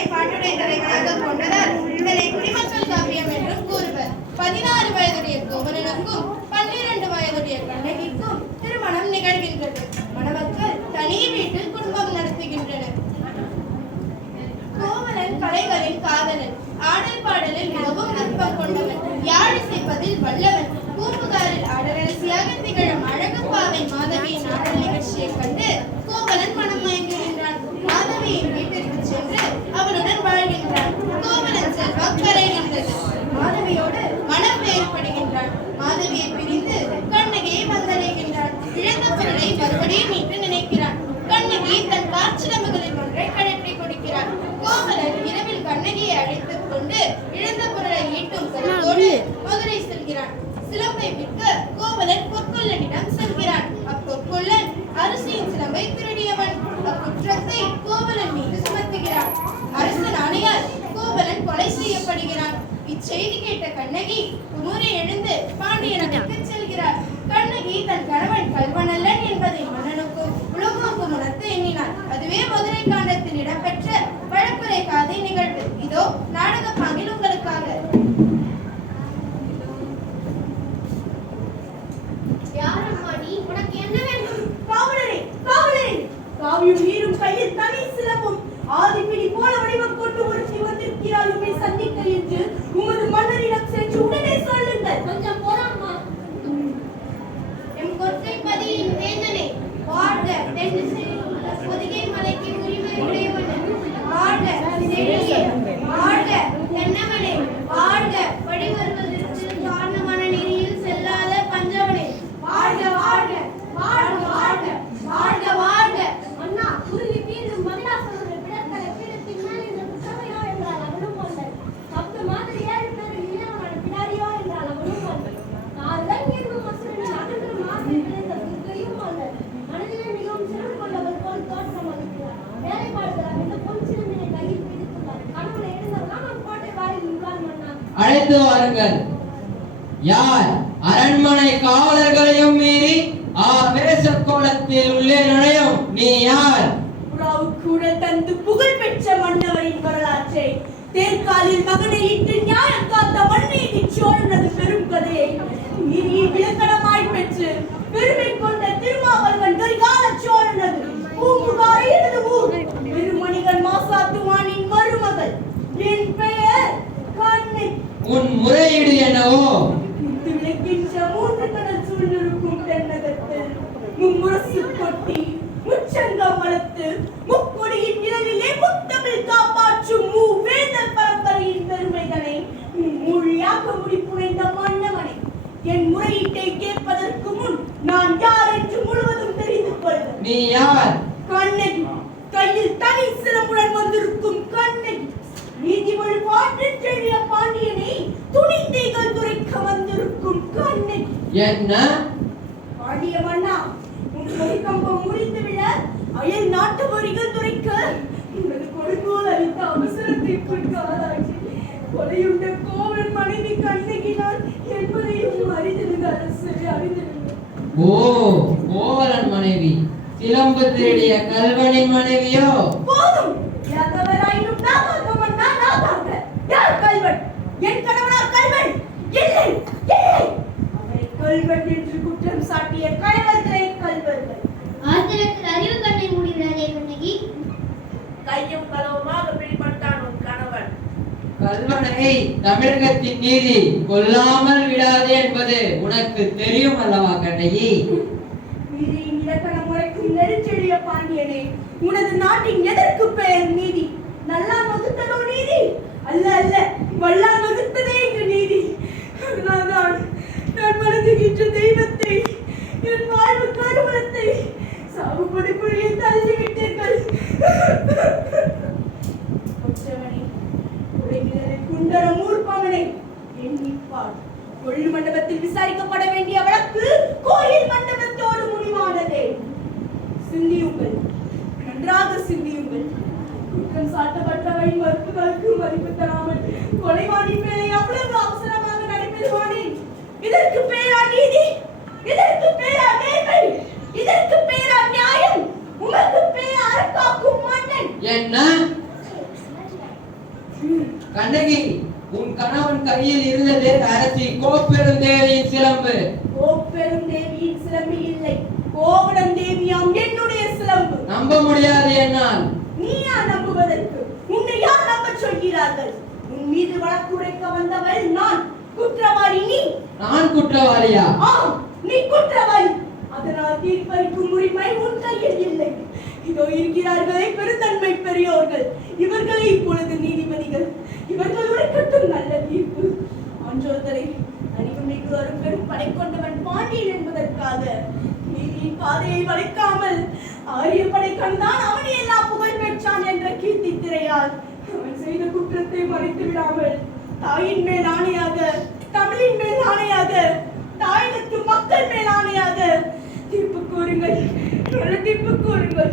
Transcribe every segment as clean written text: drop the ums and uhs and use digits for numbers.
மன்னனை பாட்டுடை தலைவனாக கொண்டதால் இதனை குடிமக்கள் காப்பியம் என்றும் கூறுவர். 16 வயதுடைய கோவலனுக்கும் 12 வயதுடைய கண்ணகிக்கும் திருமணம் நிகழ்கின்றது. மணமக்கள் தனி வீட்டில் குடும்பம் நடத்துகின்றனர். கோவலன் கலைகளின் காதலன், ஆடல் பாடலில் மிகவும் விருப்பம் கொண்டவன், யாழிசைப்பதில் வல்லவன், பூம்புகாரில் ஆடலரசியாக திகழும் அழகுப்பாவை மாதவியின் ஆடல் நிகழ்ச்சியை கண்டு கோவலன் மனம் மயங்குகின்றான். மாதவியின் வீட்டிற்கு சென்று அவளுடன் வாழ்கின்றான். கோவலன் செல்வாக்கு கரைகின்றது. மாதவியோடு மனம் வேறுபடுகின்றான். மாதவியை பிரிந்து கண்ணகியை வந்தடைகின்றான். இழந்த பொருளை மறுபடியும் மீட்டு நினைக்கிறான். கண்ணகி தன் காற்சிலம்புகளில் ஒன்றை கழற்றி கொடுக்கிறான். கோவலன் இரவில் கண்ணகியை அழைத்துக் கொண்டு இழந்த பொருளை ஈட்டும் கருத்தோடு மதுரை செல்கிறான். சிலம்பை விற்க கோவலன் பொற்கொள்ளனிடம் செல்கிறான். அப்பொற்கொள்ளன் அரசியின் சிலம்பை திருடியவன். அக்குற்றத்தை கோவலன் மீது சுமத்துகிறான். அரசன் ஆணையால் கோவலன் கொலை செய்யப்படுகிறான். இச்செய்தி கேட்ட கண்ணகி குமுறி எழுந்து பாண்டியனுக்கு செல்கிறார். கண்ணகி தன் கணவன் கல்வனல்லன் என்பதை மன்னனுக்கும் உலகுக்கும் உணர்த்து எண்ணினார். அதுவே மதுரை காண்டத்தில் இடம்பெற்ற வழக்குரை காதை நிகழ்வு. இதோ நாடக பாங்கில் உங்களுக்காக. காவியம் நீரும் கையில் தனி சிலம்பும் ஆதிப்பிடி போல வடிவம் கொண்டு ஒரு சிவத்திற்கிறாள் உண்மை சந்திக்க என்று உமது மன்னரிடம் சென்று உடனே சொல்லுங்கள். கொஞ்சம் போராமா. எம் கொற்கைப்பதியின் வேந்தனை வாழ்க. பொதிகை மலைக்கு உரிமை உடையவன் வாழ்க. செழியே வாழ்க. தென்னவனே வாழ்க. படி வருவதற்கு காரணமான நீரில் செல்லாத பஞ்சவனே வாழ்க வாழ்க வாழ்க வாழ்க வாழ்க வாழ்க. அண்ணா குருவி மீண்டும் மகிழாசுரனை பிடத்தலை பீடத்தின் மேல் இந்த குற்றமையோ என்றால் அவனும் ஒன்றன். 10 மாதிரி 7 பேரில் இளையவனான பிடாரியோ என்றால் அவனும் ஒன்றன். நாருடன் இயங்கும் அசுரனின் அகன்று மாதிரி பிழைத்த துர்க்கையும் ஒன்றன். மனதிலே மிகவும் சிறப்பு கொண்டவர் போல் தோற்றம் அளிக்கிறார். வேலைப்பாடுகிறார் என்று பொன் சிலம்பினை கையில் பிடித்துள்ளார். கணவனை எழுந்தவர்கள் நம் கோட்டை வாயில் உள்ளார் மன்னா. அழைத்து வாருங்கள். யார் அரண்மனை காவலர்களையும் மீறி ஆவேச கோலத்தில் உள்ளே நுழையும் நீ யார்? கூட தந்து புகழ் பெற்ற மன்னவரின் வரலாற்றை தேர்காலில் மகனை இட்டு நியாயம் காத்த மண்ணீதி சோழனது பெரும் கதையை நீதி விளக்கணமாய் பெற்று பெருமை கொண்ட திருமாவளவன் கரிகால சோழனது பூம்புகார் எனது ஊர் பெருமணிகன் மாசாத்துவானின் மருமகள். என் பெயர் கண்ணகி. உன் முறையீடு என்னவோ? விளக்கின்ற 3 கடல் சூழ்ந்திருக்கும் தென்னகத்தில் மும்முரசு கொட்டி முச்சங்கம் வளர்த்து முக்கொடியின் நிழலிலே முத்தமிழ் காப்பாற்றும் மூவேந்தர் பரம்பரையின் பெருமைகளை மொழியாக முடிப்புரைந்த மன்னவனை என் முறையீட்டை கேட்பதற்கு முன் நான் யார் என்று முழுவதும் தெரிந்து கொள். நீ யார்? கண்ணகி. கையில் தனி சிலம்புடன் வந்திருக்கும் கண்ணகி. நீதிமொழி பாட்டில் செழிய பாண்டியனை துணிந்தீகள் துரைக்க வந்திருக்கும் கண்ணகி. என்ன? பாண்டிய மன்னா, உன் பொய்கம்பம் முறிந்து விட அயல் நாட்டு வரிகள் துரைக்க உனது கொடுங்கோல் அளித்த அவசரத்தை ஆளாகி கொலையுண்ட கோவலன் மனைவி கண்ணகினார் என்பதையும் அறிந்திருந்த அரசு அறிந்திருந்த. ஓ, கோவலன் மனைவி சிலம்பு திருடிய கல்வனின் மனைவியோ? போதும். யாதவராயினும் நாகாக மன்னா நாகாக. யார் கல்வன்? என் கணவனா கல்வன்? இல்லை இல்லை. அவரை கல்வன் என்று குற்றம் சாட்டிய கணவர்களே கல்வர்கள். ஆத்திரத்தில் அறிவு கண்ணை மூடிவிடாதே கண்ணகி. கையும் களவுமாக பிடிபட்டான் உன் கணவன். கல்வனை தமிழகத்தின் நீதி கொல்லாமல் விடாதே என்பது உனக்கு தெரியும் அல்லவா கண்ணகி? நீதியின் இலக்கண முறைக்கும் நெருச்செழிய பாண்டியனே, உனது நாட்டின் எதற்கு பெயர் நீதி? நல்லான் வகுத்ததோ நீதி? அல்ல அல்ல, வல்லான் வகுத்ததே இங்கு நீதி. அதனால்தான் நான் வணங்குகின்ற தெய்வத்தை, என் வாழ்வு கருவலத்தை சாகுபடி புழியை தள்ளிவிட்டீர்கள். குண்டரம் ஊர்ப்பவனை எண்ணிப்பார். கொள்ளு மண்டபத்தில் விசாரிக்கப்பட வேண்டிய வழக்கு கோயில் மண்டபத்தோடு முடிவானதே. சிந்தியுங்கள், நன்றாக சிந்தியுங்கள். குற்றம் சாட்டப்பட்டவை மறுப்புகளுக்கு மதிப்பு தராமல் கொலைவானின் மேலே அவ்வளவு அவசரமாக நடைபெறுவானேன். இதற்கு பேரா நீதி? இதற்கு பேரா நேர்மை? இதற்கு பேரா நியாயம்? உமக்கு பேரா அரக்காக்கும் மன்னன்? என்ன? கண்ணகி, உன் கணவன் கையில் இருந்தது அரசி கோப்பெருந்தேவியின் சிலம்பு. கோப்பெருந்தேவியின் சிலம்பு இல்லை, கோவணம் தேவியாம் என்னுடைய சிலம்பு. நம்ப முடியாது என்னால். நீயா நம்புவதற்கு? உன்னை யார் நம்பச் சொல்கிறார்கள்? உன் மீது வழக்குரைக்க வந்தவள் நான். குற்றவாளி நீ. நான் குற்றவாளியா? ஆம், நீ குற்றவாளி. அதனால் தீர்ப்பளிக்கும் உரிமை உன் கையில் இல்லை. இதோ இருக்கிறார்களே பெருந்தன்மை பெரியோர்கள், இப்பொழுது இப்பொழுது நீதிபதிகள். இவர்கள் உரைக்கட்டும் நல்ல தீர்ப்பு. ஆன்றோர்களை அறிவுமிகு அரும்பெரும் படை கொண்டவன் பாண்டியன் என்பதற்காக நீதியின் பாதையை வளைக்காமல் ஆரிய படை கண்டான் அவனே எல்லாம் புகழ் பெற்றான் என்ற கீர்த்தி திரையால் அவன் செய்த குற்றத்தை மறைத்து விடாமல் தாயின் மேல் ஆணையாக, தமிழின் மேல் ஆணையாக, தாயகத்து மக்கள் மேல் ஆணையாக தீர்ப்பு கூறுங்கள், நல்ல தீர்ப்பு கூறுங்கள்.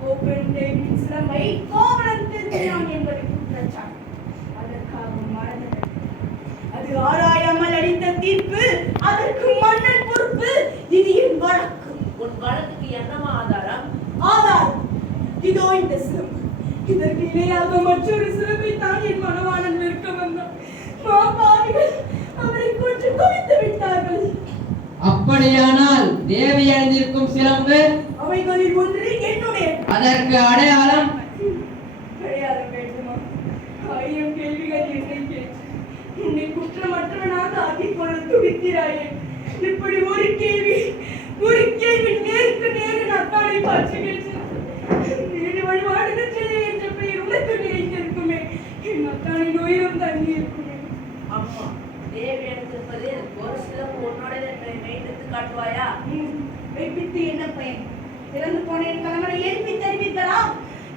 கோப்பெருந்தேவியின் சிலம்பை கோவணம் திருத்தினான் என்பது குற்றச்சாட்டு. அதற்காக மரணம். அது ஆராயாமல் அளித்த தீர்ப்பு, அதற்கு மன்னன் பொறுப்பு. இது என் வழக்கு. உன் வழக்குக்கு என்னமா ஆதாரம்? ஆதாரம் இதோ இந்த சிலம்பு. இதற்கு இணையாக மற்றொரு சிலம்பை தான் என் மனவாளன் விற்க வந்தான். மாபாவிகள் அவரை கொன்று குவித்து விட்டார்கள். அப்படியானால் தேவி அணிந்திருக்கும் சிலம்பு? அவைகளில் ஒன்று என்னுடைய. அதற்கு அடையாளம்? அடையாளம் வேண்டுமா? 1000 கேள்விகள் என்னை கேட்டு உன்னை குற்றமற்றவனாக ஆக்கிக் கொள்ள துடிக்கிறாயே. இப்படி ஒரு கேள்வி நேருக்கு நேரு நத்தானை பார்த்து கேட்டேன். நீதி வழிபாடு செய்ய என்ற பெயர் உனக்கு நினைத்திருக்குமே, என் நத்தானின் உயிரும் தண்ணி இருக்குமே. அம்மா, தேவி அணிந்திருப்பதில் ஒரு சிலம்பு உன்னோட என்பதை மெய்ப்பித்து காட்டுவாயா? மெய்ப்பித்து என்ன பயன்? இறந்து போன என் கணவனை எழுப்பி தருவீர்களா?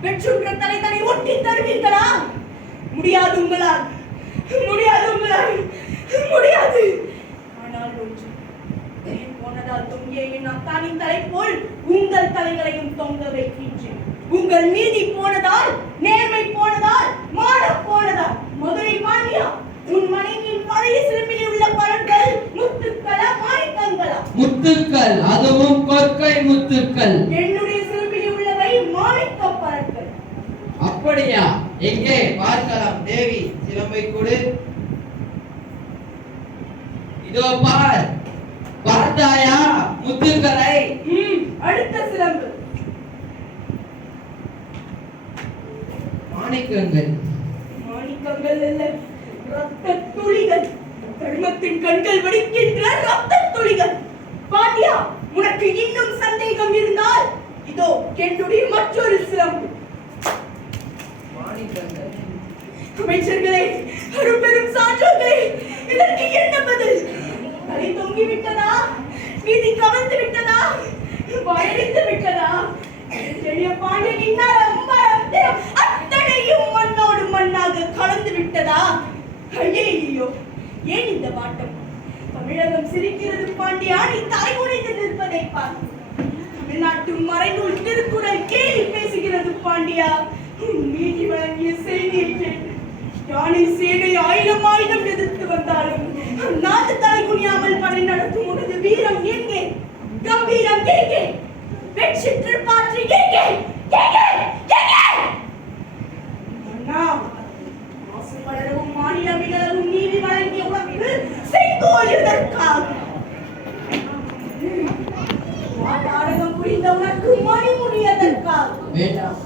வெற்றுன்ற தலைதனை ஒட்டி தருவீர்களா? முடியாது உங்களால், முடியாது உங்களால், முடியாது. ஆனால் ஒன்று, உயிர் போனதால் தொங்கிய என் அத்தானின் தலை போல் உங்கள் தலைகளையும் தொங்க வைக்கின்றேன். உங்கள் நீதி போனதால், நேர்மை போனதால், மானம் போனதால். மதுரை பாண்டியா, உன் மனைவியின் பழைய சிலம்பில் உள்ள பலன்கள் முத்துக்களா மாணிக்கங்களா? முத்துக்கள், அதுவும் கொற்கை முத்துக்கள். என்னுடைய சிலம்பில் உள்ளவை மாணிக்க பலன்கள். அப்படியா? எங்கே பார்க்கலாம். தேவி, சிலம்பை கொடு. இதோ பார். பார்த்தாயா முத்துக்களை? அடுத்த சிலம்பு. மாணிக்கங்கள். மாணிக்கங்கள் அல்ல, ரத்த துளிகள். தர்மத்தின் கண்கள் வெடிக்கின்ற ரத்த துளிகள். பாண்டியா, உனக்கு இன்னும் சந்தேகம் இருந்தால் இதோ என்னுடைய மற்றொரு சிலம்பு. மாணிக்கங்கள். அமைச்சர்களே, அரும்பெரும் சான்றோர்களே, இதற்கு என்ன பதில்? தலை தொங்கி விட்டதா? நீதி கவர்ந்து விட்டதா? வயடித்து விட்டதா? எளிய பாண்டியனின் நரம், மரம், திறம் அத்தனையும் மண்ணோடு மண்ணாக கலந்து விட்டதா? ஐயையோ, ஏன் இந்த வாட்டம்? தமிழகம் சிரிக்கிறது பாண்டியா, நீ தலைமுறைந்து நிற்பதை பார். தமிழ்நாட்டு மறைநூல் திருக்குறள் கேலி பேசுகிறது பாண்டியா. நீதி வழங்கிய செய்தியை கேட்டு யானை சேனை 1000 எதிர்த்து வந்தாலும் நாட்டு தலை குனியாமல் படை நடத்தும் உனது வீரம் எங்கே? கம்பீரம் எங்கே? வெற்றி திருப்பாற்றி எங்கே? எங்கே? எங்கே? அண்ணா, மாசுபடவும் மாநிலங்களவும் நீதி வழங்கிய உனக்கு செங்கோல் எதற்காக? நாடகம் புரிந்த உனக்கு மணிமுடி எதற்காக? வேண்டாம்.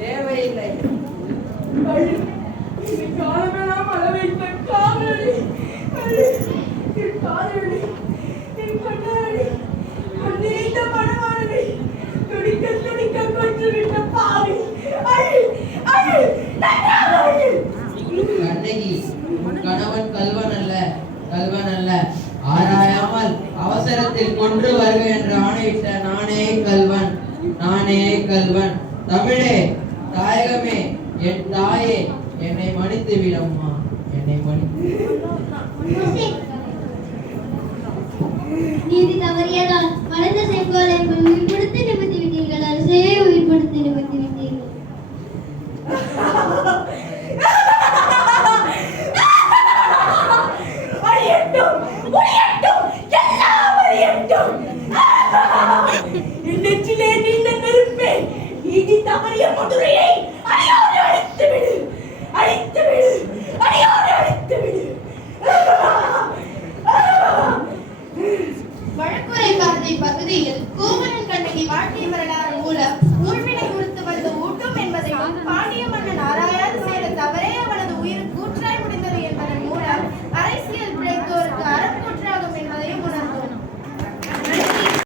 தேவையில்லை. கண்ணகி, உன் கணவன் கல்வன் அல்ல. ஆராயாமல் அவசரத்தில் கொன்று வருக என்று ஆணையிட்ட நானே கல்வன். தமிழே, தாயகமே, என் தாயே, என்னை மன்னித்து விடம்மா, என்னை மன்னித்து. நீதி தவறியதால் வளர்ந்த செங்கோலை உயிர் கொடுத்து நிமித்தி விட்டீர்கள். அரசையே உயிர் கொடுத்து நிமித்தி விட்டீர்கள். அழியட்டும், எல்லாம் அழியட்டும். நீதி தவறிய மதுரையை அடியோடு அழித்து விடு, அழித்து விடு, அடியோடு அழித்து விடு. வழக்குரை பாதை பகுதியில் கோவலன் கண்ணகி வாழ்க்கை வரலாறு